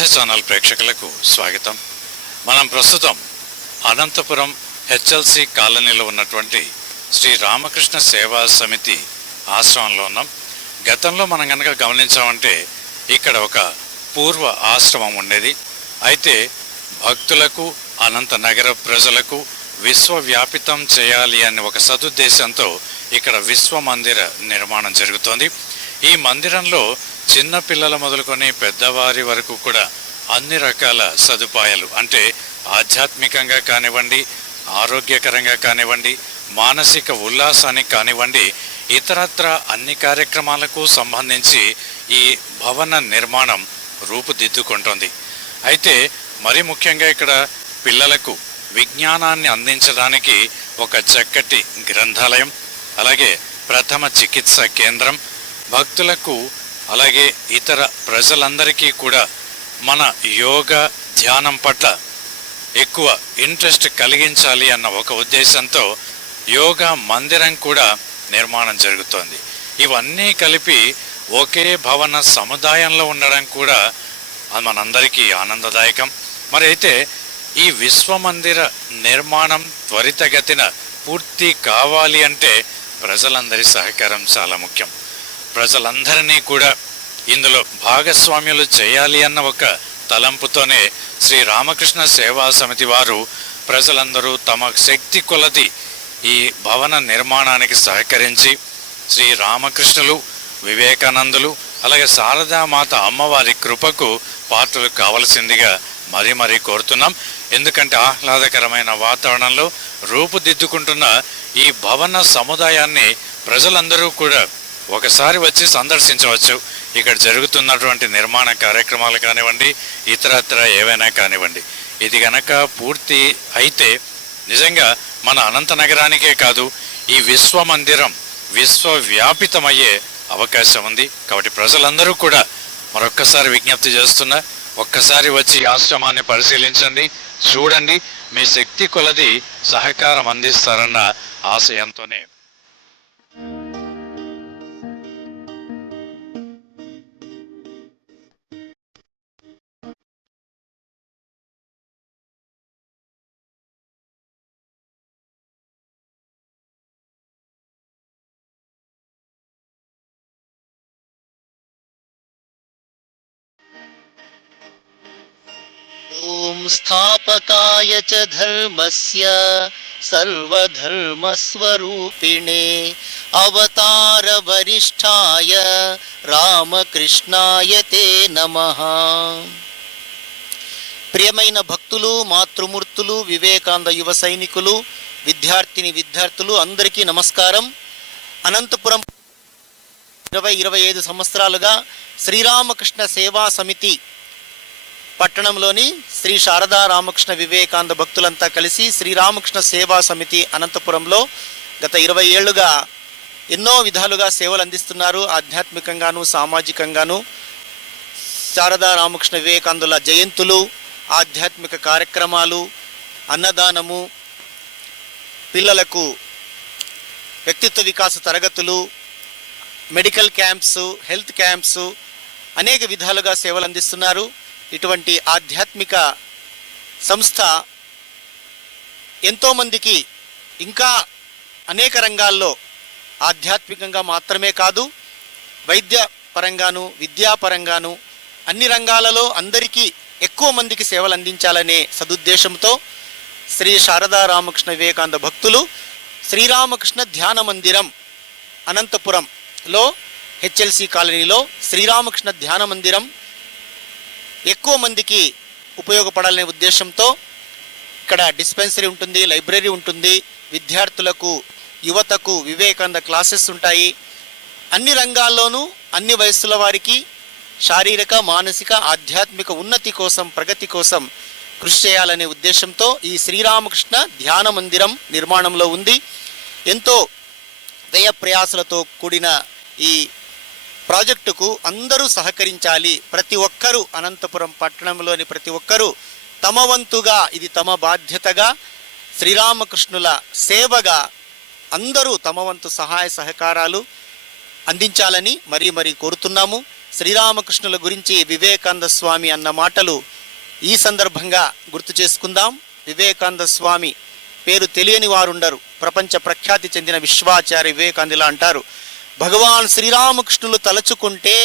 ఆరాధ్య channel ప్రేక్షకులకు స్వాగతం. మనం ప్రస్తుతం అనంతపురం హెచ్ఎల్సి కాలనీలో ఉన్నటువంటి శ్రీ రామకృష్ణ సేవా సమితి ఆశ్రమంలో ఉన్నాం. గతంలో మనం కనుక గమనించామంటే ఇక్కడ ఒక పూర్వ ఆశ్రమం ఉండేది. అయితే భక్తులకు అనంత నగర ప్రజలకు విశ్వవ్యాపితం చేయాలి అనే ఒక సదుద్దేశంతో ఇక్కడ విశ్వ మందిర నిర్మాణం జరుగుతోంది. ఈ మందిరంలో చిన్న పిల్లల మొదలుకొని పెద్దవారి వరకు కూడా అన్ని రకాల సదుపాయాలు అంటే ఆధ్యాత్మికంగా కానివ్వండి, ఆరోగ్యకరంగా కానివ్వండి, మానసిక ఉల్లాసానికి కానివ్వండి, ఇతరత్ర అన్ని కార్యక్రమాలకు సంబంధించి ఈ భవన నిర్మాణం రూపుదిద్దుకుంటోంది. అయితే మరి ముఖ్యంగా ఇక్కడ పిల్లలకు విజ్ఞానాన్ని అందించడానికి ఒక చక్కటి గ్రంథాలయం, అలాగే ప్రథమ చికిత్స కేంద్రం, భక్తులకు అలాగే ఇతర ప్రజలందరికీ కూడా మన యోగా ధ్యానం పట్ల ఎక్కువ ఇంట్రెస్ట్ కలిగించాలి అన్న ఒక ఉద్దేశంతో యోగా మందిరం కూడా నిర్మాణం జరుగుతోంది. ఇవన్నీ కలిపి ఒకే భవన సముదాయంలో ఉండడం కూడా మనందరికీ ఆనందదాయకం. మరి అయితే ఈ విశ్వమందిర నిర్మాణం త్వరితగతిన పూర్తి కావాలి అంటే ప్రజలందరి సహకారం చాలా ముఖ్యం. ప్రజలందరినీ కూడా ఇందులో భాగస్వామ్యులు చేయాలి అన్న ఒక తలంపుతోనే శ్రీ రామకృష్ణ సేవా సమితి వారు ప్రజలందరూ తమ శక్తి కొలది ఈ భవన నిర్మాణానికి సహకరించి శ్రీ రామకృష్ణులు, వివేకానందులు, అలాగే శారదామాత అమ్మవారి కృపకు పాత్రలు కావలసిందిగా మరీ కోరుతున్నాం. ఎందుకంటే ఆహ్లాదకరమైన వాతావరణంలో రూపుదిద్దుకుంటున్న ఈ భవన సముదాయాన్ని ప్రజలందరూ కూడా ఒకసారి వచ్చి సందర్శించవచ్చు. ఇక్కడ జరుగుతున్నటువంటి నిర్మాణ కార్యక్రమాలు కానివ్వండి, ఇతరత్ర ఏవైనా కానివ్వండి, ఇది గనక పూర్తి అయితే నిజంగా మన అనంత నగరానికే కాదు ఈ విశ్వ మందిరం విశ్వవ్యాపితమయ్యే అవకాశం ఉంది. కాబట్టి ప్రజలందరూ కూడా మరొక్కసారి విజ్ఞప్తి చేస్తున్నా, ఒక్కసారి వచ్చి ఆశ్రమాన్ని పరిశీలించండి, చూడండి, మీ శక్తి కొలది సహకారం అందిస్తారన్న ఆశయంతోనే ఓం స్థాపకాయ చ ధర్మస్య సర్వధర్మస్వరూపిణే అవతార వరిష్ఠాయ రామకృష్ణాయ తే నమః. ప్రియమైన భక్తులు, మాతృమూర్తులు, వివేకానంద యువ సైనికులు, విద్యార్థులు అందరికీ నమస్కారం. అనంతపురం 20-25 సంవత్సరాలుగా శ్రీరామకృష్ణ సేవా సమితి పట్టణంలోని శ్రీ శారదా రామకృష్ణ వివేకానంద భక్తులంతా కలిసి శ్రీరామకృష్ణ సేవా సమితి అనంతపురంలో గత 20 ఏళ్లుగా ఎన్నో విధాలుగా సేవలు అందిస్తున్నారు. ఆధ్యాత్మికంగాను, సామాజికంగాను. శారదా రామకృష్ణ వివేకానందుల జయంతులు, ఆధ్యాత్మిక కార్యక్రమాలు, అన్నదానము, పిల్లలకు వ్యక్తిత్వ వికాస తరగతులు, మెడికల్ క్యాంప్స్, హెల్త్ క్యాంప్స్, అనేక విధాలుగా సేవలు అందిస్తున్నారు. ఇటువంటి ఆధ్యాత్మిక సంస్థ ఎంతోమందికి ఇంకా అనేక రంగాల్లో ఆధ్యాత్మికంగా మాత్రమే కాదు, వైద్య పరంగాను, విద్యాపరంగాను అన్ని రంగాలలో అందరికీ ఎక్కువ మందికి సేవలు అందించాలనే సదుద్దేశంతో శ్రీ శారదా రామకృష్ణ వివేకానంద భక్తులు శ్రీరామకృష్ణ ధ్యాన మందిరం అనంతపురంలో హెచ్ఎల్సి కాలనీలో శ్రీరామకృష్ణ ధ్యాన మందిరం ఎక్కువ మందికి ఉపయోగపడాలనే ఉద్దేశంతో ఇక్కడ డిస్పెన్సరీ ఉంటుంది, లైబ్రరీ ఉంటుంది, విద్యార్థులకు, యువతకు వివేకానంద క్లాసెస్ ఉంటాయి. అన్ని రంగాల్లోనూ అన్ని వయస్సుల వారికి శారీరక, మానసిక, ఆధ్యాత్మిక ఉన్నతి కోసం, ప్రగతి కోసం కృషి చేయాలనే ఉద్దేశంతో ఈ శ్రీరామకృష్ణ ధ్యాన మందిరం నిర్మాణంలో ఉంది. ఎంతో వ్యయ ప్రయాసలతో కూడిన ఈ ప్రాజెక్టుకు అందరూ సహకరించాలి. ప్రతి ఒక్కరూ, అనంతపురం పట్టణంలోని ప్రతి ఒక్కరూ తమ వంతుగా, ఇది తమ బాధ్యతగా, శ్రీరామకృష్ణుల సేవగా అందరూ తమ వంతు సహాయ సహకారాలు అందించాలని మరీ కోరుతున్నాము. శ్రీరామకృష్ణుల గురించి వివేకానంద స్వామి అన్న మాటలు ఈ సందర్భంగా గుర్తు చేసుకుందాం. వివేకానంద స్వామి పేరు తెలియని వారుండరు. ప్రపంచ ప్రఖ్యాతి చెందిన విశ్వాచార్య వివేకానందులా అంటారు, భగవాన్ శ్రీరామకృష్ణులు తలచుకుంటే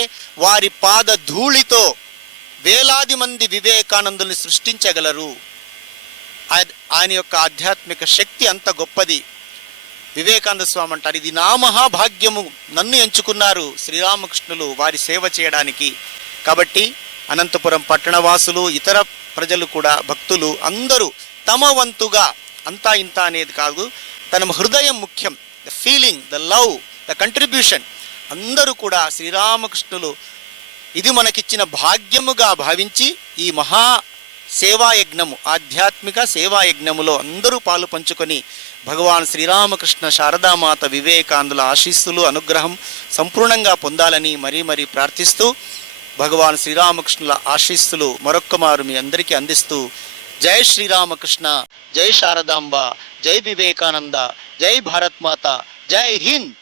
వారి పాద ధూళితో వేలాది మంది వివేకానందుల్ని సృష్టించగలరు. ఆయన యొక్క ఆధ్యాత్మిక శక్తి అంత గొప్పది. వివేకానంద స్వామి అంటారు, ఇది నా మహాభాగ్యము, నన్ను ఎంచుకున్నారు శ్రీరామకృష్ణులు వారి సేవ చేయడానికి. కాబట్టి అనంతపురం పట్టణవాసులు, ఇతర ప్రజలు కూడా, భక్తులు అందరూ తమ వంతుగా, అంతా ఇంత అనేది కాదు, తన హృదయం ముఖ్యం, the feeling, the love, the contribution, అందరూ కూడా శ్రీరామకృష్ణులు ఇది మనకిచ్చిన భాగ్యముగా భావించి ఈ మహా సేవాయజ్ఞము, ఆధ్యాత్మిక సేవాయజ్ఞములో అందరూ పాలు పంచుకొని భగవాన్ శ్రీరామకృష్ణ శారదామాత వివేకానందుల ఆశీస్సులు, అనుగ్రహం సంపూర్ణంగా పొందాలని మరీ మరీ ప్రార్థిస్తూ, భగవాన్ శ్రీరామకృష్ణుల ఆశీస్సులు మరొక్కమారు మీ అందరికీ అందిస్తూ, జై శ్రీరామకృష్ణ, జై శారదాంబ, జై వివేకానంద, జై భారత్ మాత, జై Hind.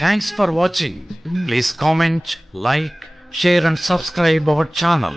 Thanks for watching. Please comment, like, share and subscribe our channel.